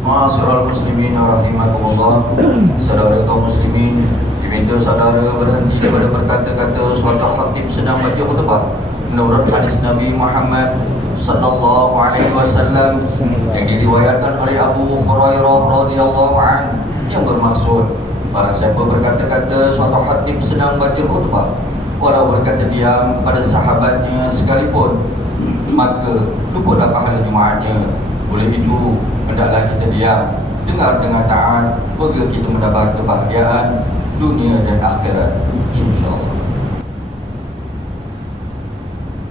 Ma'asyiral muslimin rahimakumullah. Saudara kaum muslimin, diminta saudara berhenti daripada berkata-kata suatu khatib sedang baca khutbah menurut hadis Nabi Muhammad sallallahu alaihi wasallam yang diriwayatkan oleh Abu Hurairah radhiyallahu anhu, yang bermaksud barang siapa berkata-kata suatu khatib sedang baca khutbah walau berkata diam kepada sahabatnya sekalipun, maka luputlah pahala Jumaatnya. Oleh itu, hendaklah kita diam, dengar dengan taat, agar kita mendapat kebahagiaan dunia dan akhirat, insya-Allah.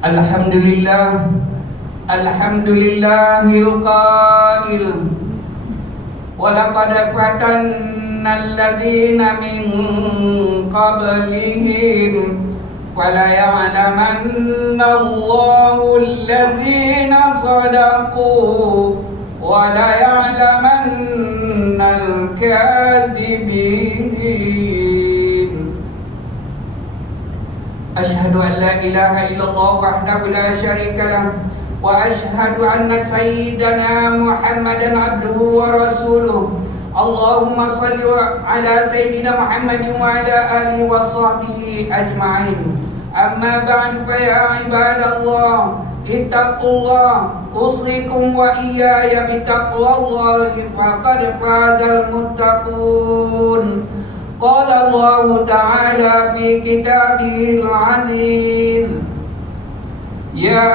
Alhamdulillah, alhamdulillahil qail, wa laqad fatanna alladhina min qablihim wala ya'lamanna Allahu alladhina sadaqu wala ya'lamanna al-kadhibin. Asyhadu an la ilaha illallah wahdahu la syarika lah wa asyhadu anna sayyidana Muhammadan abduhu wa rasuluh. Allahumma salli ala sayyidina Muhammadin wa ala alihi wa sahbihi ajma'in. Amma ba'd, fa ya ibadallah, ittaqullah, usikum wa iyaya bitaqwallahi, faqad fazal muttaqun. Qala Allah ta'ala fi kitabihil aziz, ya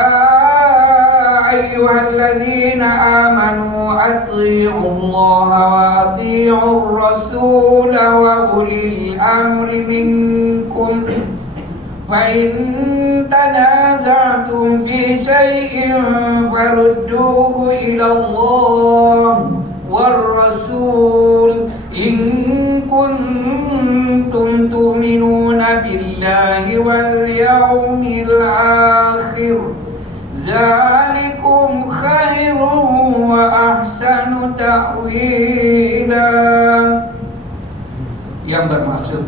ayyuhalladzina amanu athi'ullaha wa athi'ur rasula wa ulil amri minkum. فَإِن تَنَازَعْتُمْ فِي شَيْءٍ فَرُدُّوهُ إِلَى اللَّهِ وَالرَّسُولِ إِن كُنتُمْ تُؤْمِنُونَ بِاللَّهِ وَالْيَوْمِ الْآخِرِ ذَلِكُمْ خَيْرٌ وَأَحْسَنُ تَأْوِيلًا. Yang bermaksud,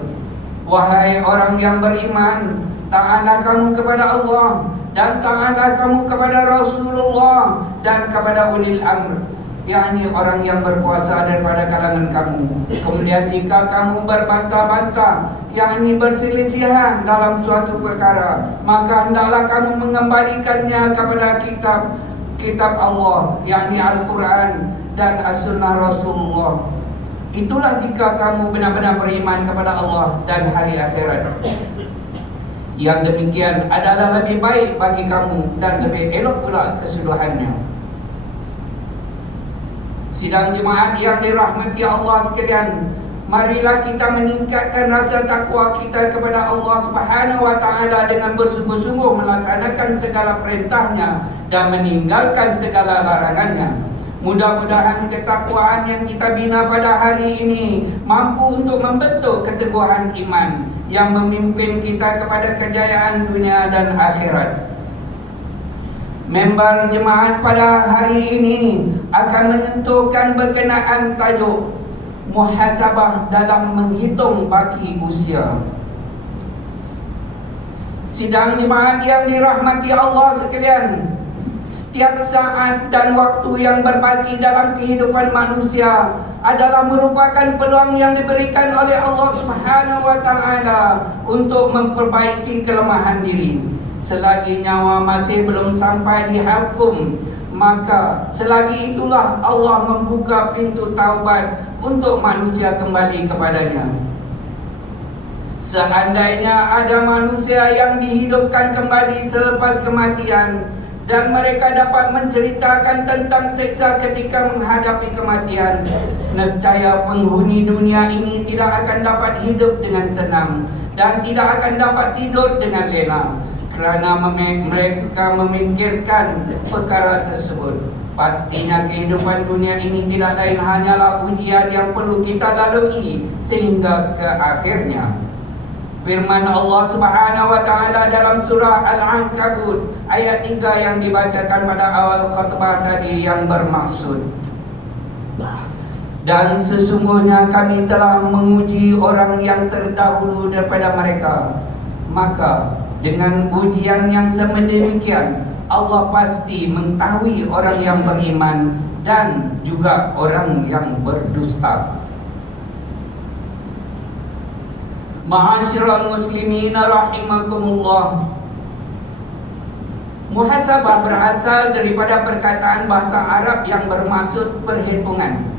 wahai orang yang beriman, taatlah kamu kepada Allah dan taatlah kamu kepada Rasulullah dan kepada ulil amr, yakni orang yang berkuasa daripada kalangan kamu. Kemudian jika kamu berbantah-bantah, yakni berselisihan dalam suatu perkara, maka hendaklah kamu mengembalikannya kepada kitab Allah, yakni Al-Quran dan As-Sunnah Rasulullah. Itulah jika kamu benar-benar beriman kepada Allah dan hari akhirat. Yang demikian adalah lebih baik bagi kamu dan lebih elok pula keseluruhannya. Sidang jemaat yang dirahmati Allah sekalian, marilah kita meningkatkan rasa takwa kita kepada Allah Subhanahu wa taala dengan bersungguh-sungguh melaksanakan segala perintahnya dan meninggalkan segala larangannya. Mudah-mudahan ketakwaan yang kita bina pada hari ini mampu untuk membentuk keteguhan iman yang memimpin kita kepada kejayaan dunia dan akhirat. Member jemaat pada hari ini akan menentukan berkenaan tajuk muhasabah dalam menghitung baki usia. Sidang jemaat yang dirahmati Allah sekalian, setiap saat dan waktu yang berbaki dalam kehidupan manusia adalah merupakan peluang yang diberikan oleh Allah Subhanahu wa taala untuk memperbaiki kelemahan diri. Selagi nyawa masih belum sampai dihukum, maka selagi itulah Allah membuka pintu taubat untuk manusia kembali kepadanya. Seandainya ada manusia yang dihidupkan kembali selepas kematian dan mereka dapat menceritakan tentang seksa ketika menghadapi kematian, nescaya penghuni dunia ini tidak akan dapat hidup dengan tenang dan tidak akan dapat tidur dengan lena, kerana mereka memikirkan perkara tersebut. Pastinya kehidupan dunia ini tidak lain hanyalah ujian yang perlu kita lalui sehingga ke akhirnya. Firman Allah Subhanahu wa taala dalam surah Al-Ankabut ayat 3 yang dibacakan pada awal khutbah tadi yang bermaksud, dan sesungguhnya kami telah menguji orang yang terdahulu daripada mereka, maka dengan ujian yang sedemikian, Allah pasti mengetahui orang yang beriman dan juga orang yang berdusta. Ma'asyiral muslimin rahimakumullah. Muhasabah berasal daripada perkataan bahasa Arab yang bermaksud perhitungan.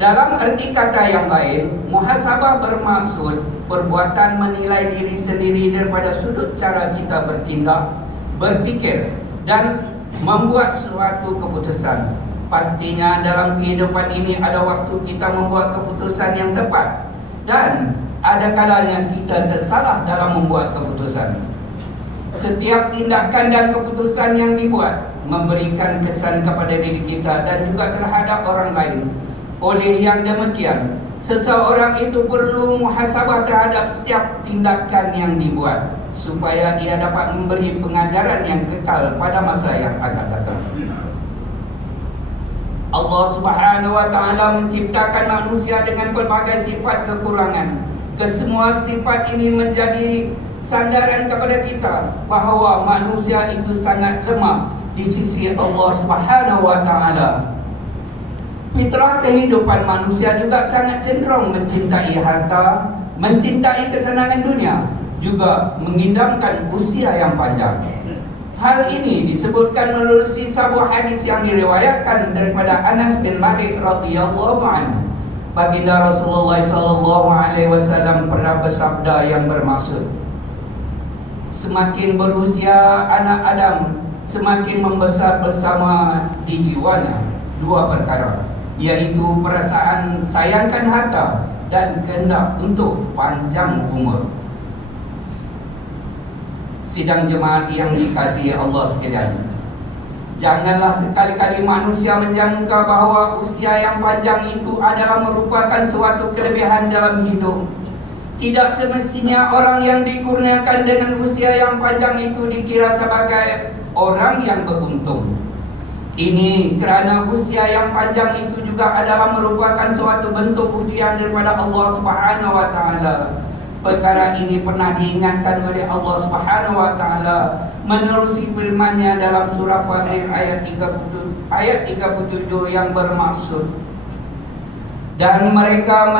Dalam arti kata yang lain, muhasabah bermaksud perbuatan menilai diri sendiri daripada sudut cara kita bertindak, berfikir dan membuat suatu keputusan. Pastinya dalam kehidupan ini ada waktu kita membuat keputusan yang tepat dan ada kalanya kita tersalah dalam membuat keputusan. Setiap tindakan dan keputusan yang dibuat memberikan kesan kepada diri kita dan juga terhadap orang lain. Oleh yang demikian, seseorang itu perlu muhasabah terhadap setiap tindakan yang dibuat supaya dia dapat memberi pengajaran yang kekal pada masa yang akan datang. Allah Subhanahu wa taala menciptakan manusia dengan pelbagai sifat kekurangan. Kesemua sifat ini menjadi sandaran kepada kita bahawa manusia itu sangat lemah di sisi Allah Subhanahu wa taala. Fitrah kehidupan manusia juga sangat cenderung mencintai harta, mencintai kesenangan dunia, juga mengidamkan usia yang panjang. Hal ini disebutkan melalui sebuah hadis yang diriwayatkan daripada Anas bin Malik radhiyallahu anhu. Baginda Rasulullah sallallahu alaihi wasallam pernah bersabda yang bermaksud, semakin berusia anak Adam, semakin membesar bersama di jiwanya dua perkara, yaitu perasaan sayangkan harta dan kehendak untuk panjang umur. Sidang jemaat yang dikasihi Allah sekalian, janganlah sekali-kali manusia menyangka bahawa usia yang panjang itu adalah merupakan suatu kelebihan dalam hidup. Tidak semestinya orang yang dikurniakan dengan usia yang panjang itu dikira sebagai orang yang beruntung. Ini kerana usia yang panjang itu juga adalah merupakan suatu bentuk ujian daripada Allah Subhanahu wa taala. Perkara ini pernah diingatkan oleh Allah Subhanahu wa taala menerusi firman-Nya dalam surah Fatir ayat 37 yang bermaksud, dan mereka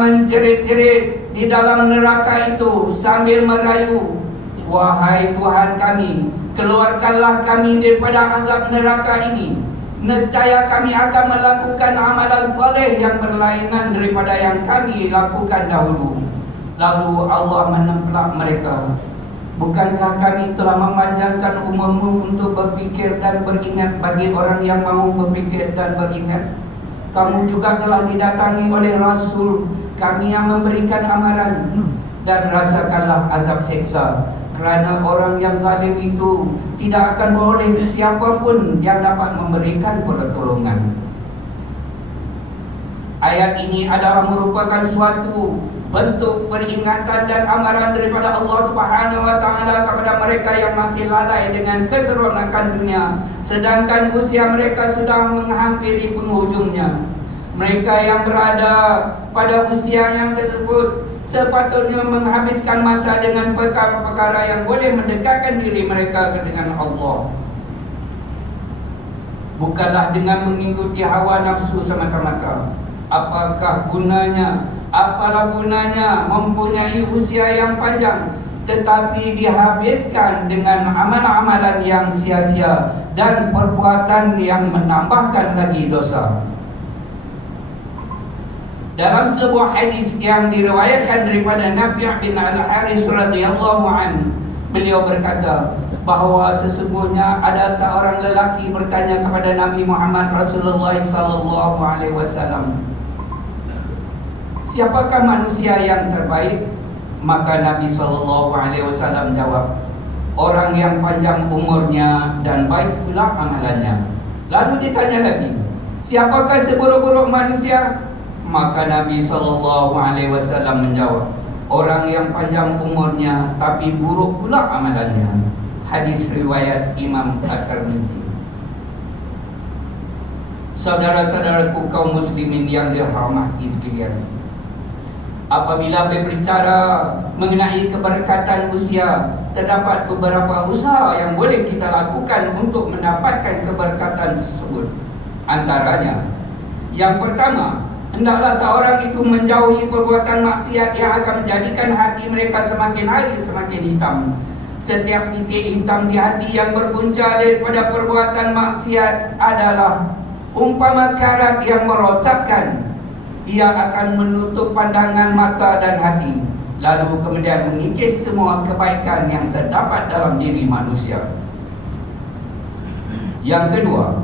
menjerit-jerit di dalam neraka itu sambil merayu, wahai Tuhan kami, keluarkanlah kami daripada azab neraka ini. Nescaya kami akan melakukan amalan soleh yang berlainan daripada yang kami lakukan dahulu. Lalu Allah menempelak mereka, bukankah kami telah memanjangkan umurmu untuk berfikir dan beringat bagi orang yang mahu berfikir dan beringat? Kamu juga telah didatangi oleh Rasul kami yang memberikan amaran, dan rasakanlah azab seksa. Kerana orang yang zalim itu tidak akan boleh siapapun yang dapat memberikan pertolongan. Ayat ini adalah merupakan suatu bentuk peringatan dan amaran daripada Allah Subhanahu wa taala kepada mereka yang masih lalai dengan keseronokan dunia, sedangkan usia mereka sudah menghampiri penghujungnya. Mereka yang berada pada usia yang tersebut sepatutnya menghabiskan masa dengan perkara-perkara yang boleh mendekatkan diri mereka dengan Allah, bukanlah dengan mengikuti hawa nafsu semata-mata. Apalah gunanya mempunyai usia yang panjang tetapi dihabiskan dengan amalan-amalan yang sia-sia dan perbuatan yang menambahkan lagi dosa. Dalam sebuah hadis yang diriwayatkan daripada Nafi' bin Al-Haris radhiyallahu anhu, beliau berkata bahawa sesungguhnya ada seorang lelaki bertanya kepada Nabi Muhammad Rasulullah sallallahu alaihi wasallam, siapakah manusia yang terbaik? Maka Nabi sallallahu alaihi wasallam jawab, orang yang panjang umurnya dan baik pula amalannya. Lalu ditanya lagi, siapakah seburuk-buruk manusia? Maka Nabi sallallahu alaihi wasallam menjawab, orang yang panjang umurnya tapi buruk pula amalannya. Hadis riwayat Imam At-Tirmizi. Saudara-saudaraku kaum muslimin yang dirahmati sekalian, Apabila berbicara mengenai keberkatan usia, terdapat beberapa usaha yang boleh kita lakukan untuk mendapatkan keberkatan tersebut. Antaranya, yang pertama, hendaklah seorang itu menjauhi perbuatan maksiat yang akan menjadikan hati mereka semakin hari semakin hitam. Setiap titik hitam di hati yang berpunca daripada perbuatan maksiat adalah umpama karat yang merosakkan. Ia akan menutup pandangan mata dan hati, lalu kemudian mengikis semua kebaikan yang terdapat dalam diri manusia. Yang kedua,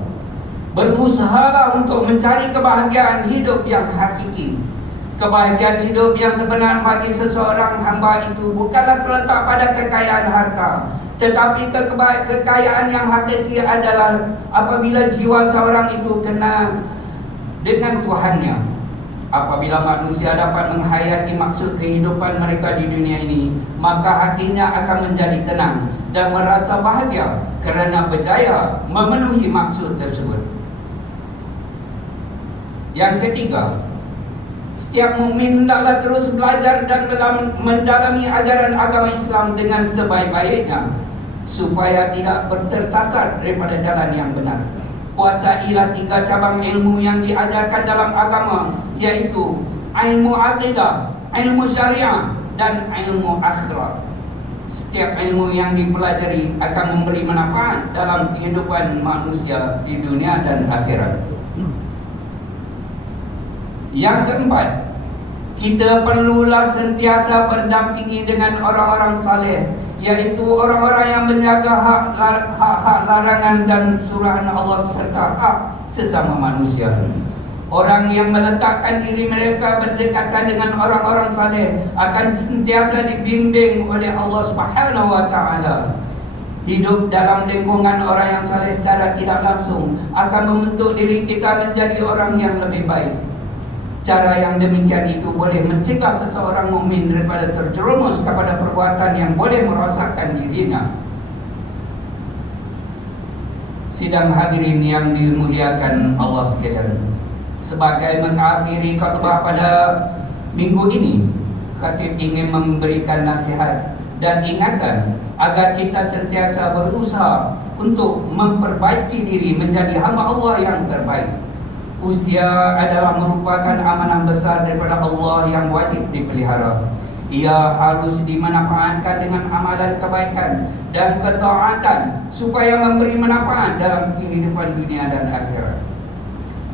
berusahalah untuk mencari kebahagiaan hidup yang hakiki. Kebahagiaan hidup yang sebenar bagi seseorang hamba itu bukanlah terletak pada kekayaan harta, tetapi kekayaan yang hakiki adalah apabila jiwa seorang itu kena dengan Tuhannya. Apabila manusia dapat menghayati maksud kehidupan mereka di dunia ini, maka hatinya akan menjadi tenang dan merasa bahagia kerana berjaya memenuhi maksud tersebut. Yang ketiga, setiap mukmin hendaklah terus belajar dan mendalami ajaran agama Islam dengan sebaik-baiknya supaya tidak tersasar daripada jalan yang benar. Kuasailah 3 cabang ilmu yang diajarkan dalam agama, iaitu ilmu akidah, ilmu syariah dan ilmu akhlak. Setiap ilmu yang dipelajari akan memberi manfaat dalam kehidupan manusia di dunia dan akhirat. Yang keempat, kita perlulah sentiasa berdampingi dengan orang-orang saleh, iaitu orang-orang yang menjaga hak-hak larangan dan suruhan Allah serta hak sesama manusia. Orang yang meletakkan diri mereka berdekatan dengan orang-orang saleh akan sentiasa dibimbing oleh Allah Subhanahu wa taala. Hidup dalam lingkungan orang yang saleh secara tidak langsung akan membentuk diri kita menjadi orang yang lebih baik. Cara yang demikian itu boleh mencegah seseorang mukmin daripada terjerumus kepada perbuatan yang boleh merosakkan dirinya. Sidang hadirin yang dimuliakan Allah sekalian, sebagai mengakhiri khutbah pada minggu ini, khatib ingin memberikan nasihat dan ingatan agar kita sentiasa berusaha untuk memperbaiki diri menjadi hamba Allah yang terbaik. Usia adalah merupakan amanah besar daripada Allah yang wajib dipelihara. Ia harus dimanfaatkan dengan amalan kebaikan dan ketaatan supaya memberi manfaat dalam kehidupan dunia dan akhirat.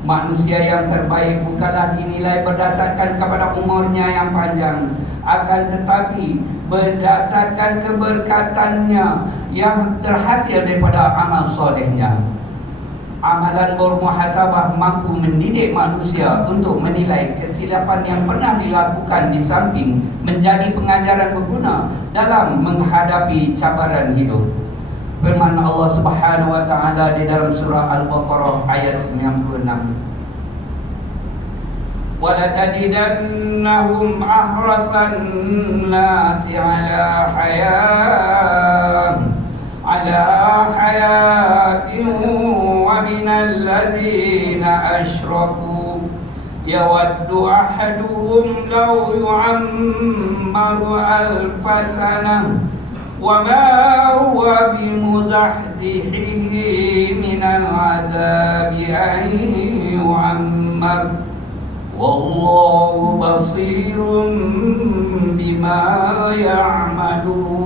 Manusia yang terbaik bukanlah dinilai berdasarkan kepada umurnya yang panjang, akan tetapi berdasarkan keberkatannya yang terhasil daripada amal solehnya. Amalan bermuhasabah mampu mendidik manusia untuk menilai kesilapan yang pernah dilakukan di samping menjadi pengajaran berguna dalam menghadapi cabaran hidup. Firman Allah Subhanahu wa taala di dalam surah Al-Baqarah ayat 96. Wa la tajidannahum ahrasan nasi ala hayatin wa minal ladzina asyraku yawaddu ahaduhum law yu'ammaru alfa sanah wa ma huwa bimuzahzihihi minal azabi an yu'ammar wallahu basirun bima ya'malun.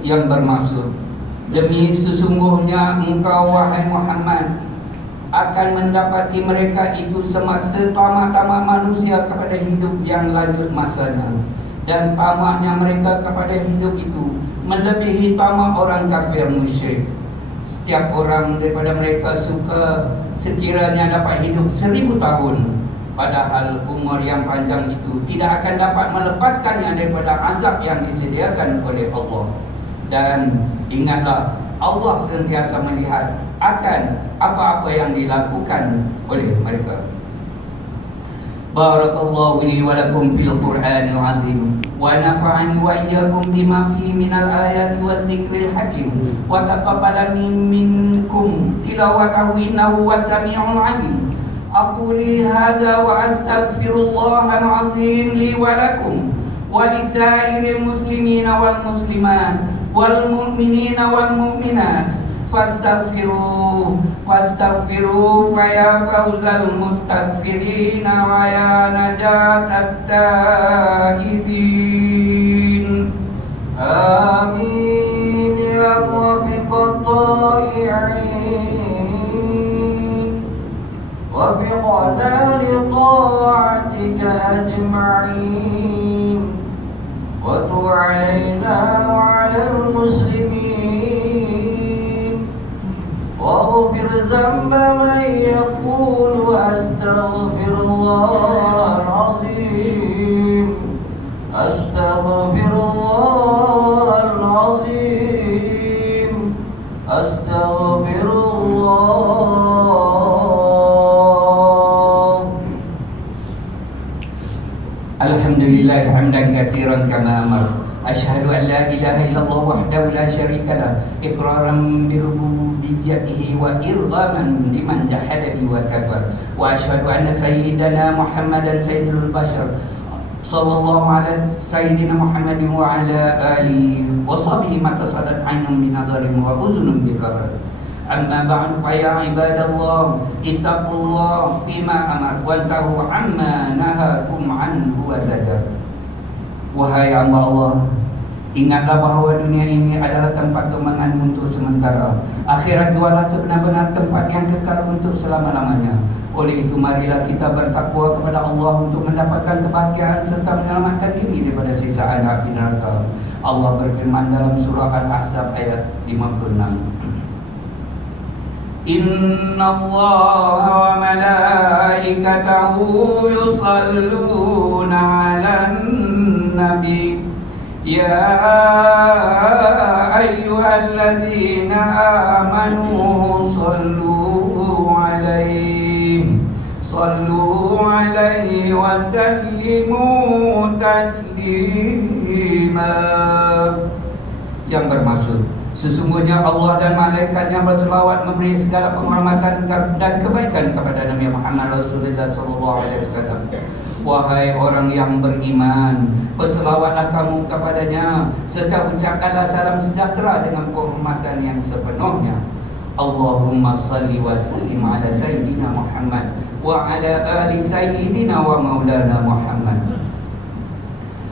Yang bermaksud, demi sesungguhnya engkau wahai Muhammad akan mendapati mereka itu setamat-tamat manusia kepada hidup yang lanjut masanya, dan tamaknya mereka kepada hidup itu melebihi tamak orang kafir musyrik. Setiap orang daripada mereka suka sekiranya dapat hidup 1000 tahun, padahal umur yang panjang itu tidak akan dapat melepaskannya daripada azab yang disediakan oleh Allah. Dan ingatlah, Allah sentiasa melihat akan apa-apa yang dilakukan oleh mereka. Barakallahu li wa lakum fil Qur'anil azim wa nafa'ani wa iyyakum bima fihi minal ayati waz zikril hakim wa taqabbala minkum tilawatahu innahu was samiul alim. أقولي هذا وأستغفر الله العظيم لي ولكم ولسائر المسلمين والمسلمات والمؤمنين والمؤمنات فاستغفروه فيا فوز المستغفرين ويا نجاة التائبين. آمين يا موفق الطائعين وفقنا لطاعتك أجمعين وتب علينا وعلى المسلمين واغفر ذنب من يقول أستغفر الله العظيم أستغفر الله العظيم أستغفر الله. Alhamdulillah hamdan katsiran kama amar. Asyhadu an la ilaha illallah wahdahu la syarika lah iqraran bi rububiyyatihi wa irghaman liman jahada bi wa kafar. Wa asyhadu anna sayyidana Muhammadan sayyidul bashar sallallahu ala sayyidina Muhammadin wa ala alihi wa sahbihi matasadat ainun min nadharin wa uzunun bi karar. Amma ba'du fa ya ibadallah ittaqullah bima amar wa tahu amma nahakum anhu wa zajar. Wahai hamba Allah, ingatlah bahawa dunia ini adalah tempat kembangan untuk sementara. Akhirat jualah sebenar-benar tempat yang kekal untuk selama-lamanya. Oleh itu marilah kita bertakwa kepada Allah untuk mendapatkan kebahagiaan serta menyelamatkan diri daripada siksaan api neraka. Allah berfirman dalam surah Al-Ahzab ayat 56. Inna Allah wa malaikatahu yusalluna 'alan nabi ya ayyuhalladzina amanu sallu 'alaihi wa sallimu taslima. Yang bermaksud sesungguhnya Allah dan malaikatnya berselawat memberi segala penghormatan dan kebaikan kepada Nabi Muhammad Rasulullah SAW. Wahai orang yang beriman, berselawatlah kamu kepadanya serta ucapkanlah salam sejahtera dengan penghormatan yang sepenuhnya. Allahumma salli wa sallim ala Sayyidina Muhammad wa ala ali Sayyidina wa maulana Muhammad.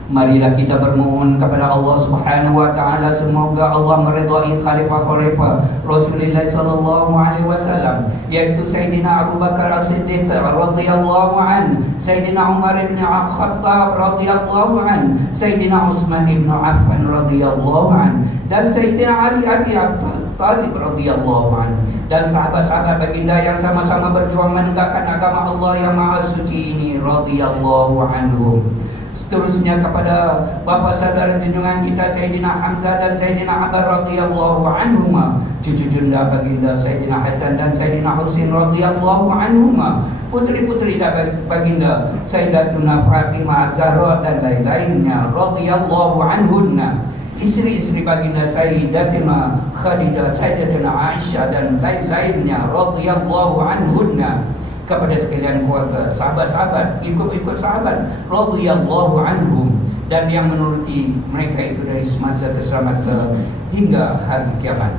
Marilah kita bermohon kepada Allah Subhanahu wa taala semoga Allah meridai khalifah-khalifah Rasulullah sallallahu alaihi wasallam yaitu Sayyidina Abu Bakar As-Siddiq radhiyallahu an, Sayyidina Umar bin Khattab radhiyallahu an, Sayyidina Utsman bin Affan radhiyallahu an, dan Sayyidina Ali bin Abi Thalib radhiyallahu an, dan sahabat-sahabat baginda yang sama-sama berjuang menegakkan agama Allah yang maha suci ini radhiyallahu anhum. Seterusnya kepada bapa saudara junjungan kita Sayyidina Hamzah dan Sayyidina Abbas radhiyallahu anhuma, cucu junda baginda Sayyidina Hasan dan Sayyidina Husain radhiyallahu anhuma, putri-putri baginda Sayyidatuna Fatimah Zahra dan lain-lainnya radhiyallahu anhunna, istri-istri baginda Sayyidatuna Khadijah, Sayyidatuna Aisyah dan lain-lainnya radhiyallahu anhunna, kepada sekalian keluarga, sahabat-sahabat, ikut-ikut sahabat radhiyallahu anhum, dan yang menuruti mereka itu dari semasa ke semasa hingga hari kiamat.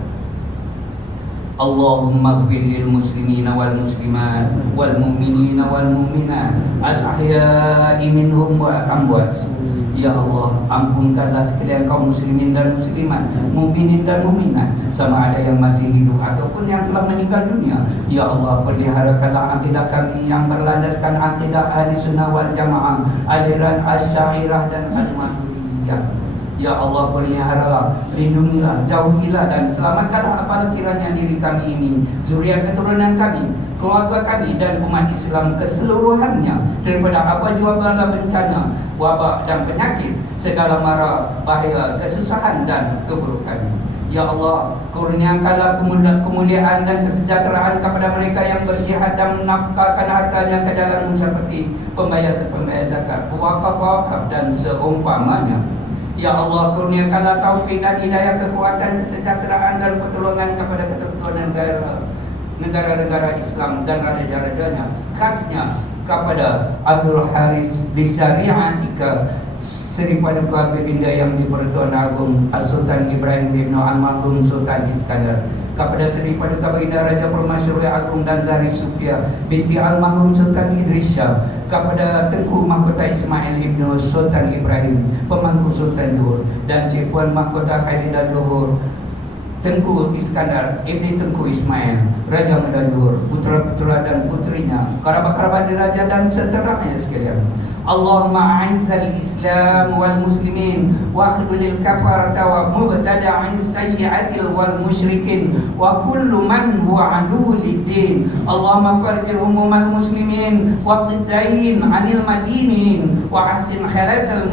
Allahumma ighfir lil muslimina wal muslimat wal mu'minina wal mu'minat al ahya'i minhum wa amwat. Ya Allah, ampunkanlah sekalian kaum muslimin dan muslimat, mukminin dan mukminat, sama ada yang masih hidup ataupun yang telah meninggal dunia. Ya Allah, peliharakanlah akidah kami yang berlandaskan akidah ahli sunnah wal jamaah, aliran asy'ariyah dan al-maturidiyah. Ya Allah, peliharalah, lindungilah, jauhilah dan selamatkanlah apabila kiranya diri kami ini, zuriat keturunan kami, keluarga kami dan umat Islam keseluruhannya daripada apa jua bala bencana, wabak dan penyakit, segala mara bahaya, kesusahan dan keburukan. Ya Allah, kurniakanlah kemuliaan dan kesejahteraan kepada mereka yang berjihad dan menafkahkan hartanya ke jalan seperti pembayar zakat, wakaf dan seumpamanya. Ya Allah, kurniakanlah taufik dan hidayah, kekuatan, kesejahteraan dan pertolongan kepada keturunan negara negara-negara Islam dan raja-rajanya, khasnya kepada Abdul Haris Bisyari'atika Seri Paduka Baginda yang di-Pertuan Agung Sultan Ibrahim bin Al-Mahrum Sultan Iskandar, kepada Seri Paduka Baginda Raja Permasyuri Agung dan Zari Sufia binti Al-Mahrum Sultan Idrisya, kepada Tengku Mahkota Ismail Ibnu Sultan Ibrahim Pemangku Sultan Johor, dan Cik Puan Mahkota Khalidah Johor Tengku Iskandar Ibni Tengku Ismail Raja Muda Johor, putra-putra dan putrinya, kerabat-kerabat diraja dan seterusnya sekalian. Allahumma a'izzal Islam wal muslimin wa akhdhulil kafarata wa mubtada'in sayyi'atil wal musyrikin wa kullu man huwa aduwwul lid-din. Allahumma farij humumal muslimin wa qiddain 'anil madinin wa ahsin khalasal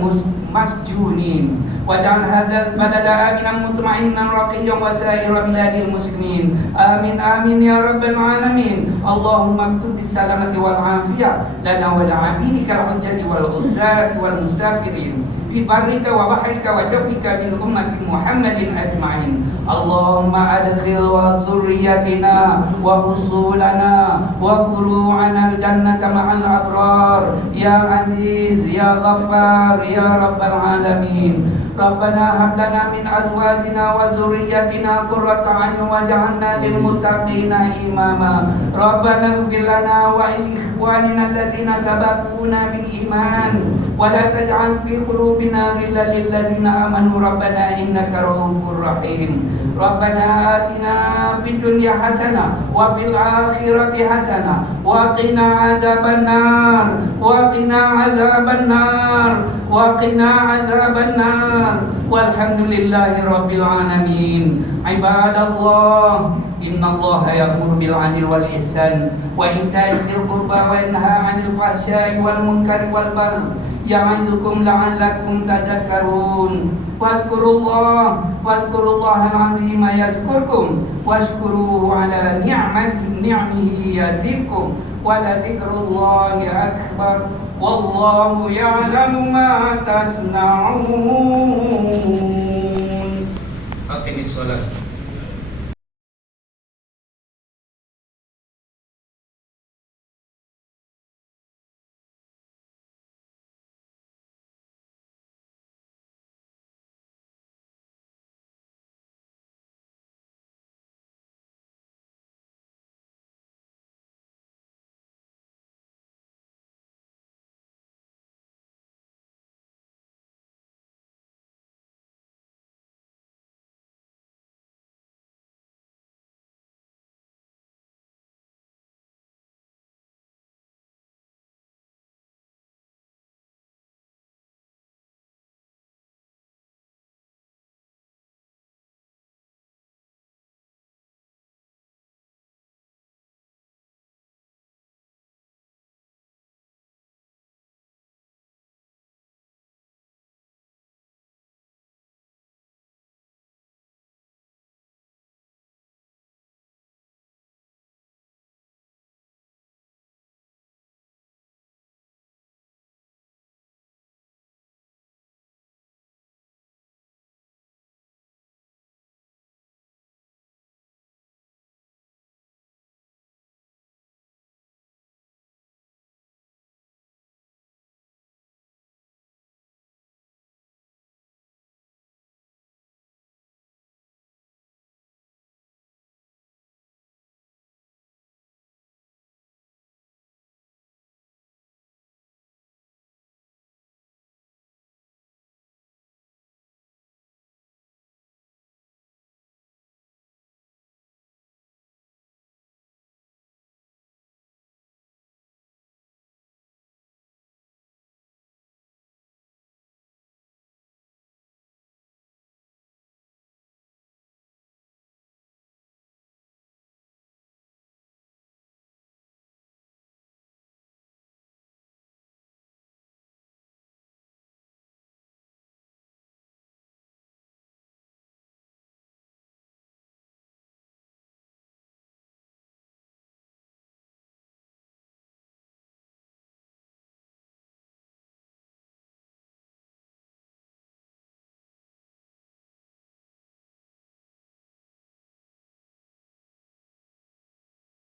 masjunin waj'al hadzal balada aminan mutma'innan raqiyyan wa sa'ira biladil muslimin. Amin amin ya rabbal alamin. Allahumma aktub bis salamati wal afiyah lana wal 'abidika al hujjati wal ghuzzati wal musafirin fi barrika wa bahrika wa jawfika min ummati Muhammadin ajma'in. Allahumma adkhil wa dhurriyyatina wa usulana wa qulu'ana al jannata ma'al abrar ya aziz ya ghaffar ya rabbal alamin. Rabbana hab lana min azwajina wa dhurriyyatina qurrata a'yun waj'alna lil muttaqina imama. Rabbana ighfir lana wa li ikhwanina alladzina sabaquna bil iman wa la taj'al fi qulubina ghillan lil ladzina amanu rabbana innaka ra'ufur rahim. Rabbana atina fid dunya hasanah wa fil akhirati hasanah wa qina azabannar wa qina azabannar wa qina azabannar. Walhamdulillahi rabbil alamin. Ibadallah, innallaha ya'muru bil 'adli wal ihsan wa ita'i dzil qurba wa yanha 'anil fahsya'i wal munkari wal baghi ya'izukum la'allakum tadhakkarun. Wazkurullaha al-'azima yazkurkum washkuruhu 'ala ni'amihi yazidkum wa la dzikrullahi akbar wallahu ya'lamu ma tasna'un.